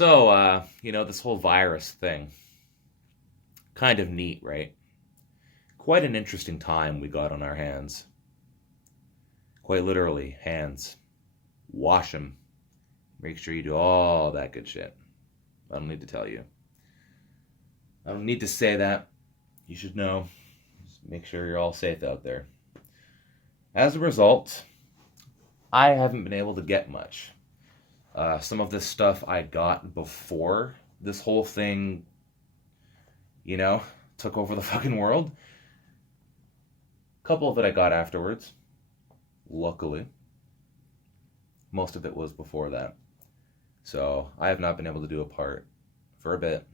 This whole virus thing, kind of neat, right? Quite an interesting time we got on our hands. Quite literally, hands. Wash them. Make sure you do all that good shit. I don't need to tell you. I don't need to say that. You should know. Just make sure you're all safe out there. As a result, I haven't been able to get much. Some of this stuff I got before this whole thing, took over the fucking world. A couple of it I got afterwards, luckily. Most of it was before that. So I have not been able to do a part for a bit.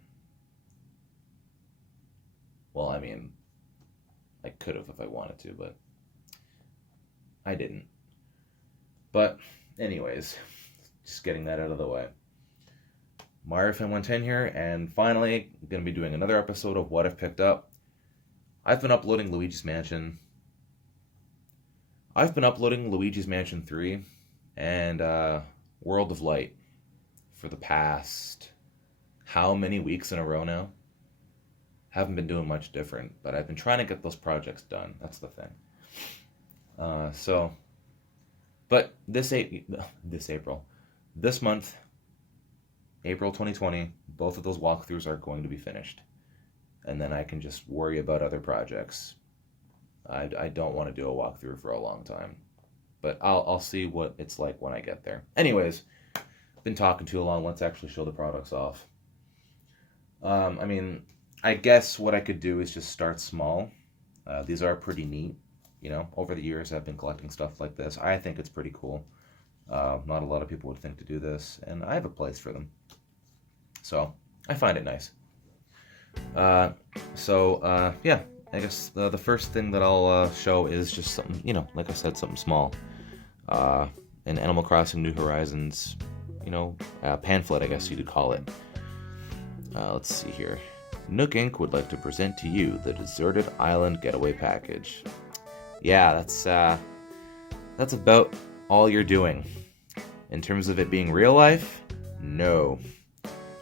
Well, I mean, I could have if I wanted to, but I didn't. But anyways, just getting that out of the way. Mario Fan 110 here, and finally, I'm going to be doing another episode of What I've Picked Up. I've been uploading Luigi's Mansion 3 and World of Light for the past how many weeks in a row now? Haven't been doing much different, but I've been trying to get those projects done. That's the thing. But this month, April 2020, both of those walkthroughs are going to be finished. And then I can just worry about other projects. I don't want to do a walkthrough for a long time. But I'll see what it's like when I get there. Anyways, been talking too long. Let's actually show the products off. I guess what I could do is just start small. These are pretty neat. Over the years I've been collecting stuff like this. I think it's pretty cool. Not a lot of people would think to do this, and I have a place for them. So, I find it nice. I guess the first thing that I'll show is just something, like I said, something small. An Animal Crossing New Horizons, pamphlet, I guess you could call it. Let's see here. Nook Inc. would like to present to you the Deserted Island Getaway Package. Yeah, that's about all you're doing. In terms of it being real life, no.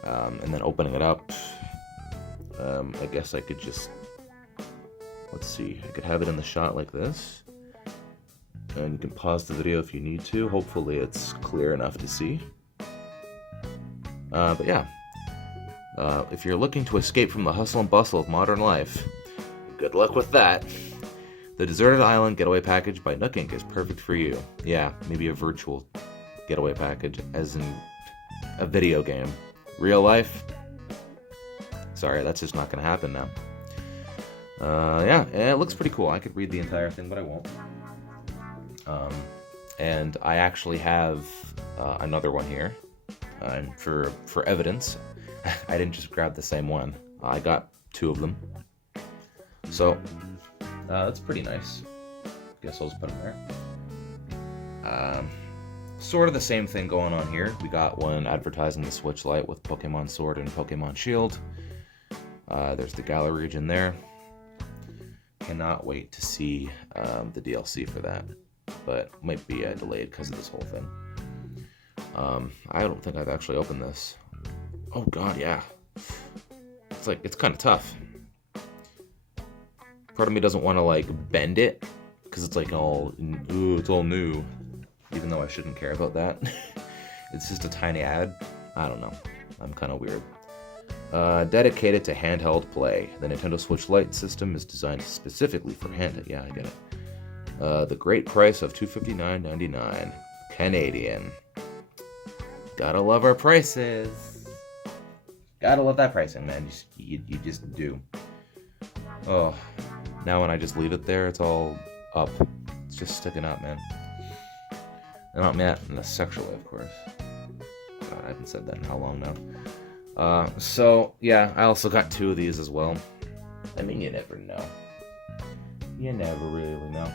And then opening it up, I guess I could just, let's see, I could have it in the shot like this. And you can pause the video if you need to. Hopefully it's clear enough to see. But yeah, if you're looking to escape from the hustle and bustle of modern life, good luck with that. The Deserted Island Getaway Package by Nook Inc. is perfect for you. Yeah, maybe a virtual getaway package, as in a video game. Real life? Sorry, that's just not going to happen now. It looks pretty cool. I could read the entire thing, but I won't. And I actually have another one here. And for evidence, I didn't just grab the same one. I got two of them. So, that's pretty nice. Guess I'll just put them there. Sort of the same thing going on here. We got one advertising the Switch Lite with Pokemon Sword and Pokemon Shield. There's the gallery region there. Cannot wait to see the DLC for that. But might be delayed because of this whole thing. I don't think I've actually opened this. Oh god, yeah. It's kind of tough. Part of me doesn't want to bend it because it's it's all new, even though I shouldn't care about that. It's just a tiny ad. I don't know. I'm kind of weird. Dedicated to handheld play. The Nintendo Switch Lite system is designed specifically for handheld. Yeah, I get it. The great price of $259.99 Canadian. Gotta love our prices. Gotta love that pricing, man. You just do. Oh, now when I just leave it there, it's all up. It's just sticking out, man. And not meant in a sexual way, of course. God, I haven't said that in how long now. Yeah, I also got two of these as well. I mean, you never know. You never really know.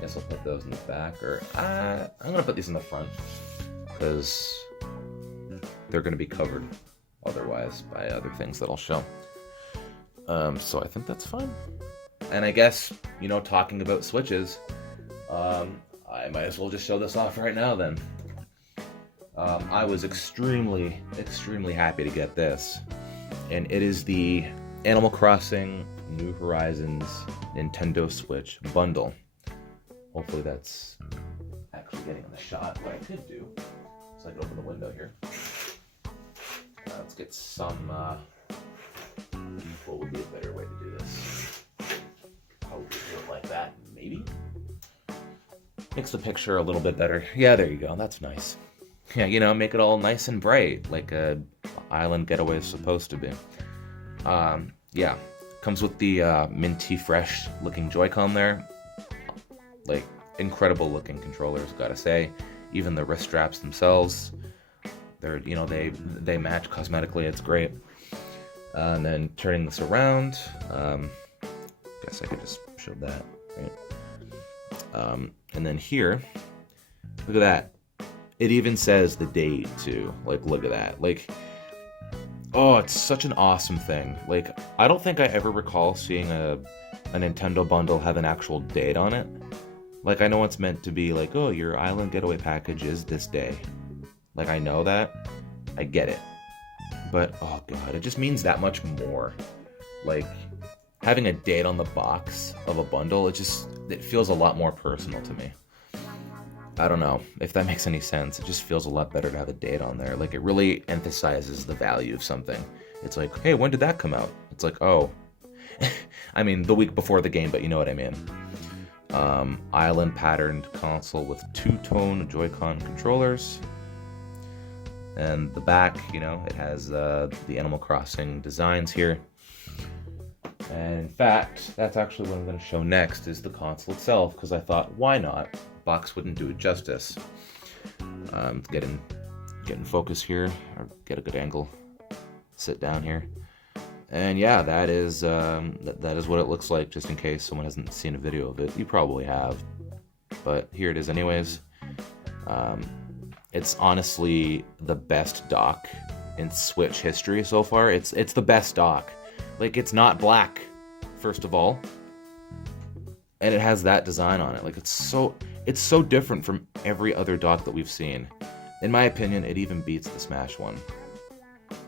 Guess I'll put those in the back, or I'm gonna put these in the front because they're gonna be covered otherwise by other things that I'll show. So I think that's fine. And I guess, talking about Switches, I might as well just show this off right now then. I was extremely happy to get this. And it is the Animal Crossing New Horizons Nintendo Switch bundle. Hopefully that's actually getting in the shot. What I could do is I can open the window here. Let's get some, what would be a better way to do this? Probably do it like that, maybe? Makes the picture a little bit better. Yeah, there you go, that's nice. Yeah, you know, make it all nice and bright, like a island getaway is supposed to be. Yeah, comes with the minty fresh looking Joy-Con there. Like, incredible looking controllers, gotta say. Even the wrist straps themselves, they're, you know, they match cosmetically, it's great. And then turning this around, guess I could just show that, right? And then here, look at that. It even says the date too. Like, look at that. Like, oh, it's such an awesome thing. Like, I don't think I ever recall seeing a Nintendo bundle have an actual date on it. Like, I know it's meant to be like, oh, your island getaway package is this day. Like, I know that. I get it. But, oh god, it just means that much more. Like, having a date on the box of a bundle, it feels a lot more personal to me. I don't know if that makes any sense. It just feels a lot better to have a date on there. Like, it really emphasizes the value of something. It's like, hey, when did that come out? It's like, oh, I mean, the week before the game, but you know what I mean. Island patterned console with two-tone Joy-Con controllers. And the back, you know, it has the Animal Crossing designs here. And in fact, that's actually what I'm going to show next, is the console itself, because I thought, why not? Box wouldn't do it justice. Get in focus here, or get a good angle. Sit down here. And yeah, that is what it looks like, just in case someone hasn't seen a video of it. You probably have, but here it is anyways. It's honestly the best dock in Switch history so far. It's the best dock. Like, it's not black, first of all, and it has that design on it. Like, it's so different from every other dock that we've seen. In my opinion, it even beats the Smash one.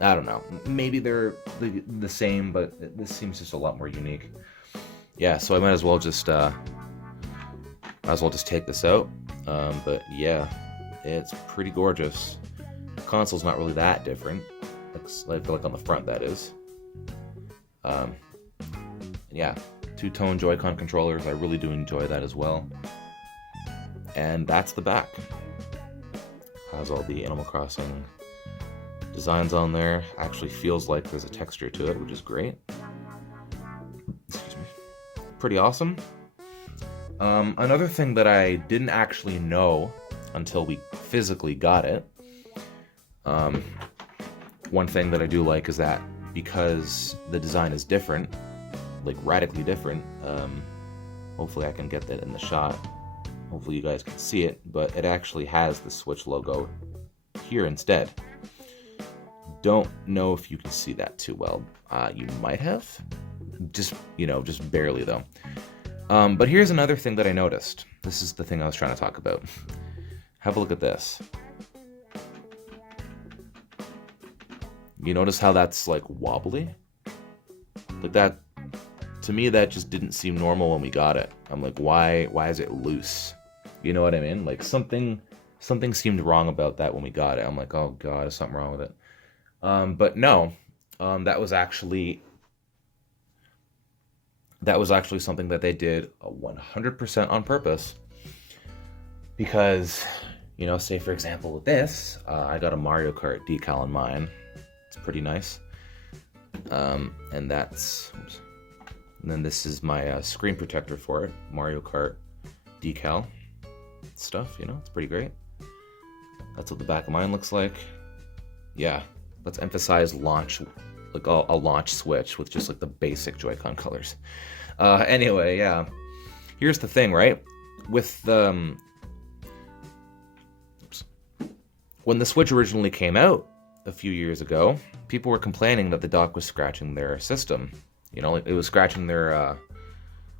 I don't know. Maybe they're the same, but this seems just a lot more unique. Yeah, so I might as well just take this out. But yeah, it's pretty gorgeous. The console's not really that different. Like on the front, that is. Yeah, two-tone Joy-Con controllers. I really do enjoy that as well. And that's the back. Has all the Animal Crossing designs on there. Actually feels like there's a texture to it, which is great. Excuse me. Pretty awesome. Another thing that I didn't actually know until we physically got it. One thing that I do like is that because the design is different, like radically different, hopefully I can get that in the shot. Hopefully you guys can see it, but it actually has the Switch logo here instead. Don't know if you can see that too well. You might have. Just barely though. But here's another thing that I noticed. This is the thing I was trying to talk about. Have a look at this. You notice how that's like wobbly? Like that, to me that just didn't seem normal when we got it. I'm like, why is it loose? You know what I mean? Like something seemed wrong about that when we got it. I'm like, oh god, there's something wrong with it. But no, that was actually something that they did 100% on purpose. Because, you know, say for example with this, I got a Mario Kart decal on mine. It's pretty nice. And that's, oops. And then this is my screen protector for it, Mario Kart decal stuff. You know, it's pretty great. That's what the back of mine looks like. Yeah, let's emphasize launch, like a launch Switch with just like the basic Joy-Con colors. Anyway, yeah. Here's the thing, right? With the when the Switch originally came out a few years ago, people were complaining that the dock was scratching their system. You know, like it was scratching their,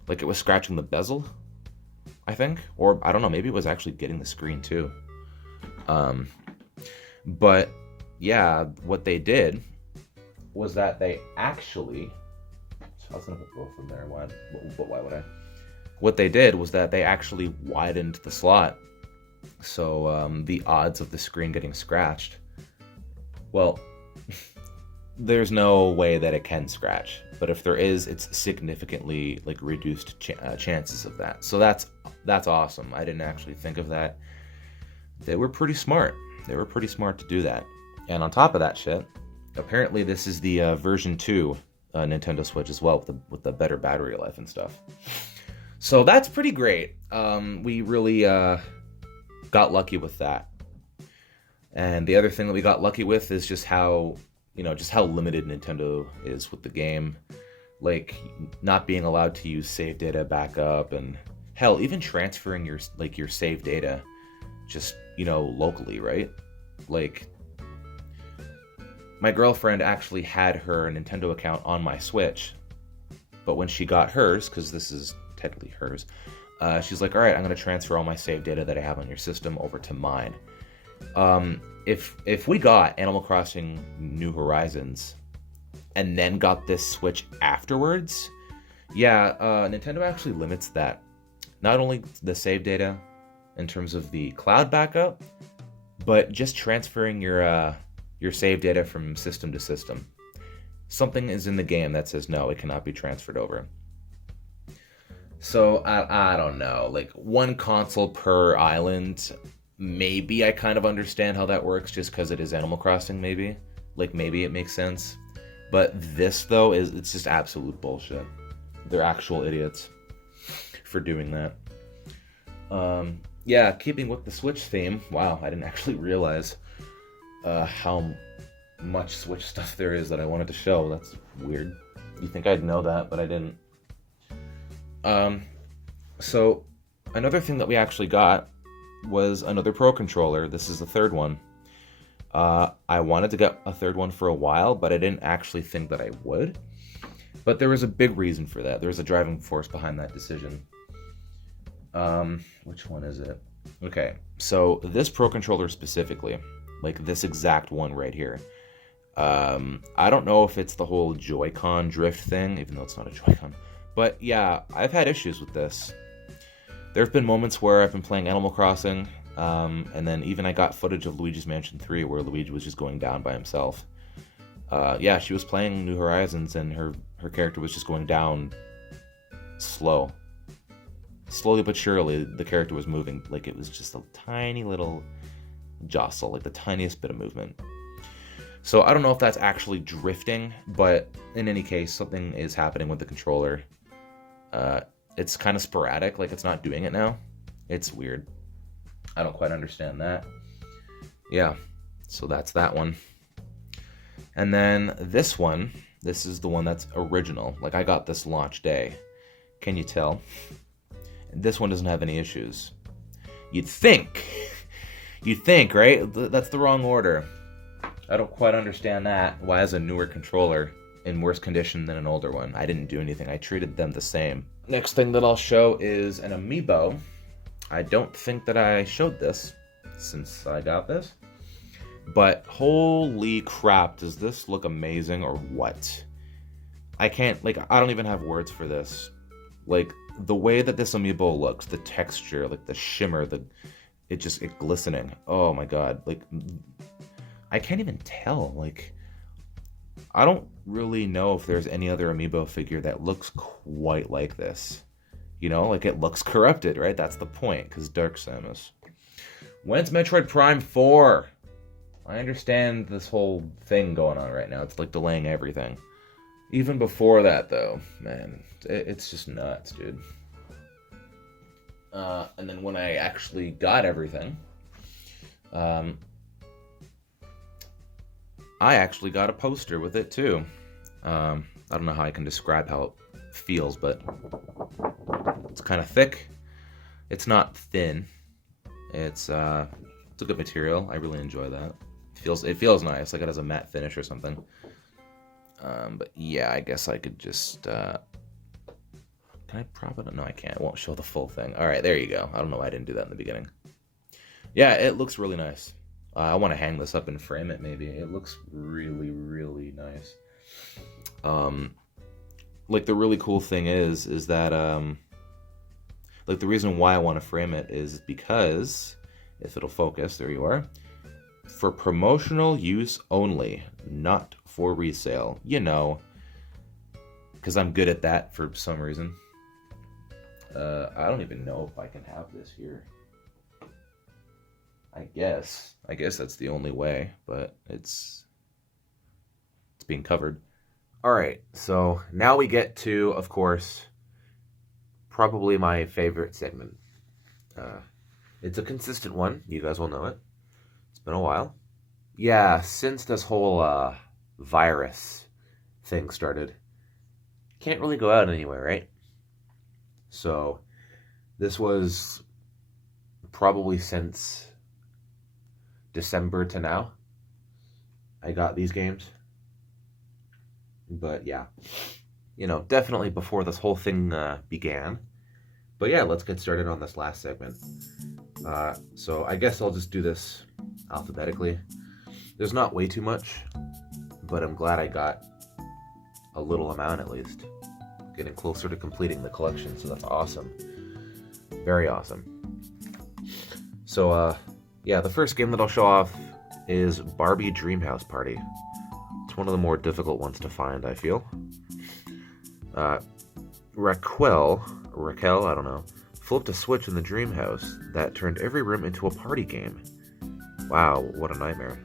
like it was scratching the bezel, I think. Or, I don't know, maybe it was actually getting the screen too. But yeah, what they did was that they actually, I was gonna put both in there. Why? But why would I? What they did was that they actually widened the slot, so the odds of the screen getting scratched, well, there's no way that it can scratch. But if there is, it's significantly like reduced chances of that. So that's awesome. I didn't actually think of that. They were pretty smart. They were pretty smart to do that. And on top of that shit, apparently this is the version 2 Nintendo Switch as well, with the better battery life and stuff. So that's pretty great. We really got lucky with that. And the other thing that we got lucky with is just how limited Nintendo is with the game. Like, not being allowed to use save data backup, and hell, even transferring your save data just, locally, right? Like, my girlfriend actually had her Nintendo account on my Switch, but when she got hers, because this is technically hers, she's like, all right, I'm going to transfer all my save data that I have on your system over to mine. If we got Animal Crossing New Horizons and then got this Switch afterwards, yeah, Nintendo actually limits that. Not only the save data in terms of the cloud backup, but just transferring your save data from system to system. Something is in the game that says no, it cannot be transferred over. So I don't know, like one console per island. Maybe I kind of understand how that works just because it is Animal Crossing, maybe. Like, maybe it makes sense. But this, though, it's just absolute bullshit. They're actual idiots for doing that. Yeah, keeping with the Switch theme. Wow, I didn't actually realize how much Switch stuff there is that I wanted to show. That's weird. You think I'd know that, but I didn't. So, another thing that we actually got was another Pro controller. This is the third one. I wanted to get a third one for a while, but I didn't actually think that I would. But there was a big reason for that. There was a driving force behind that decision. Which one is it? Okay, so this Pro controller specifically, like this exact one right here. I don't know if it's the whole Joy-Con drift thing, even though it's not a Joy-Con. But yeah, I've had issues with this. There have been moments where I've been playing Animal Crossing, and then even I got footage of Luigi's Mansion 3 where Luigi was just going down by himself. Yeah, she was playing New Horizons, and her character was just going down slow. Slowly but surely, the character was moving. Like, it was just a tiny little jostle, like the tiniest bit of movement. So I don't know if that's actually drifting, but in any case, something is happening with the controller. It's kind of sporadic, like it's not doing it now. It's weird. I don't quite understand that. Yeah, so that's that one. And then this one, this is the one that's original. Like, I got this launch day. Can you tell? This one doesn't have any issues. You'd think, right? That's the wrong order. I don't quite understand that. Why is a newer controller in worse condition than an older one? I didn't do anything. I treated them the same. Next thing that I'll show is an amiibo. I don't think that I showed this since I got this. But holy crap, does this look amazing or what? I don't even have words for this. Like, the way that this amiibo looks, the texture, like the shimmer, it glistening. Oh my god, like, I can't even tell. Like, I don't really know if there's any other amiibo figure that looks quite like this. Like, it looks corrupted, right? That's the point, because Dark Samus. When's Metroid Prime 4? I understand this whole thing going on right now. It's like delaying everything. Even before that, though, man, it's just nuts, dude. And then when I actually got everything, I actually got a poster with it, too. I don't know how I can describe how it feels, but it's kind of thick. It's not thin. It's a good material. I really enjoy that. It feels nice, like it has a matte finish or something. But yeah, I guess I could just, can I prop it? No, I can't. It won't show the full thing. All right, there you go. I don't know why I didn't do that in the beginning. Yeah, it looks really nice. I want to hang this up and frame it maybe. It looks really, really nice. Like the really cool thing is that like the reason why I want to frame it is because, if it'll focus, there you are, for promotional use only, not for resale. You know, because I'm good at that for some reason. I don't even know if I can have this here. I guess that's the only way, but it's being covered. All right, so now we get to, of course, probably my favorite segment. It's a consistent one. You guys will know it. It's been a while. Yeah, since this whole virus thing started, can't really go out anywhere, right? So this was probably since December to now I got these games. But yeah, you know, definitely before this whole thing began. But yeah, let's get started on this last segment. So I guess I'll just do this alphabetically. There's not way too much, but I'm glad I got a little amount at least. Getting closer to completing the collection, so that's awesome. Very awesome. So, yeah, the first game that I'll show off is Barbie Dreamhouse Party. It's one of the more difficult ones to find, I feel. Raquel, I don't know, flipped a switch in the dream house that turned every room into a party game. Wow, what a nightmare.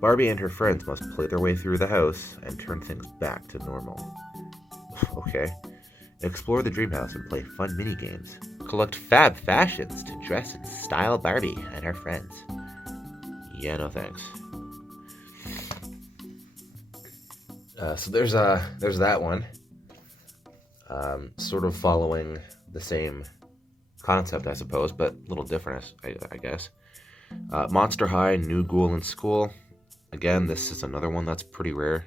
Barbie and her friends must play their way through the house and turn things back to normal. Okay. Explore the dream house and play fun mini-games. Collect fab fashions to dress and style Barbie and her friends. Yeah, no thanks. So there's that one. Sort of following the same concept, I suppose, but a little different, I guess. Monster High, New Ghoul in School. Again, this is another one that's pretty rare.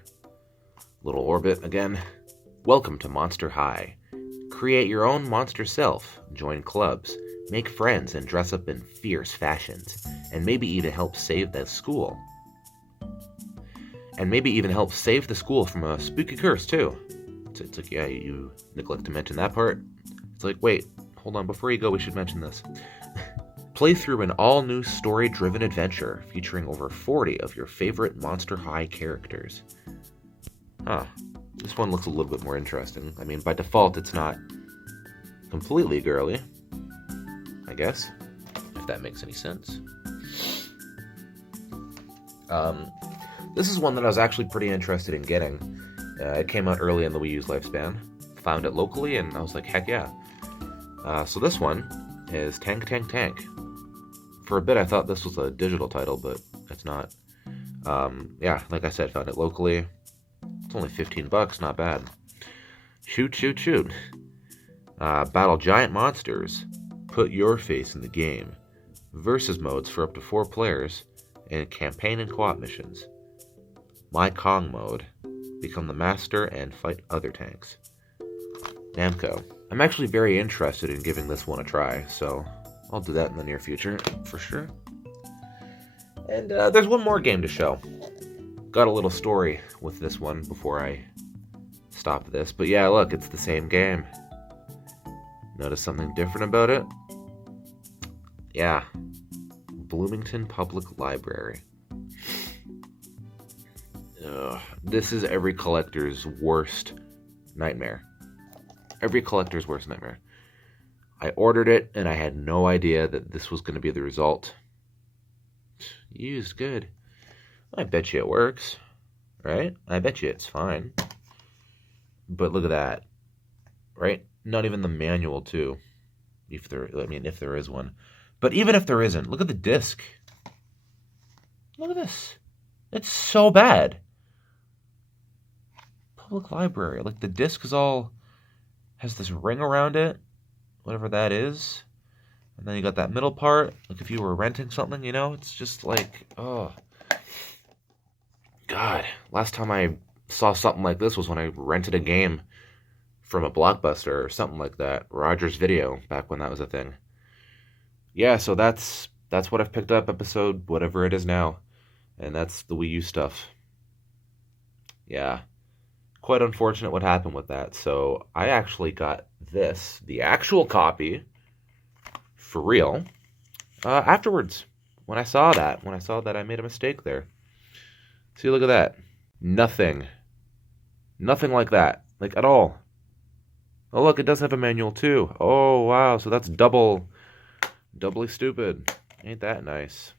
Little Orbit again. Welcome to Monster High. Create your own monster self, join clubs, make friends, and dress up in fierce fashions, and maybe even help save the school. And maybe even help save the school from a spooky curse, too. It's like, yeah, you neglect to mention that part. It's like, wait, hold on, before you go, we should mention this. Play through an all-new story-driven adventure featuring over 40 of your favorite Monster High characters. Huh. This one looks a little bit more interesting. I mean, by default, it's not completely girly, I guess, if that makes any sense. This is one that I was actually pretty interested in getting. It came out early in the Wii U's lifespan. Found it locally, and I was like, heck yeah. So this one is Tank Tank Tank. For a bit, I thought this was a digital title, but it's not. Yeah, like I said, found it locally. It's only $15, not bad. Shoot, shoot, shoot. Battle giant monsters. Put your face in the game. Versus modes for up to 4 players. And campaign and co-op missions. My Kong mode. Become the master and fight other tanks. Namco. I'm actually very interested in giving this one a try, so I'll do that in the near future, for sure. And there's one more game to show. Got a little story with this one before I stop this, but yeah, look, it's the same game. Notice something different about it? Yeah. Bloomington Public Library. This is every collector's worst nightmare. Every collector's worst nightmare. I ordered it, and I had no idea that this was going to be the result. Used good. I bet you it works, right? I bet you it's fine. But look at that, right? Not even the manual, too. If there is one. But even if there isn't, look at the disc. Look at this. It's so bad. Public library. Like, the disc has this ring around it, whatever that is. And then you got that middle part. Like, if you were renting something, you know, it's just like, oh. God, last time I saw something like this was when I rented a game from a Blockbuster or something like that. Rogers Video, back when that was a thing. Yeah, so that's that's what I've picked up, episode whatever it is now. And that's the Wii U stuff. Yeah. Quite unfortunate what happened with that. So I actually got this, the actual copy, for real, afterwards. When I saw that, I made a mistake there. See, look at that. Nothing. Nothing like that. Like, at all. Oh, look, it does have a manual, too. Oh, wow. So that's doubly stupid. Ain't that nice?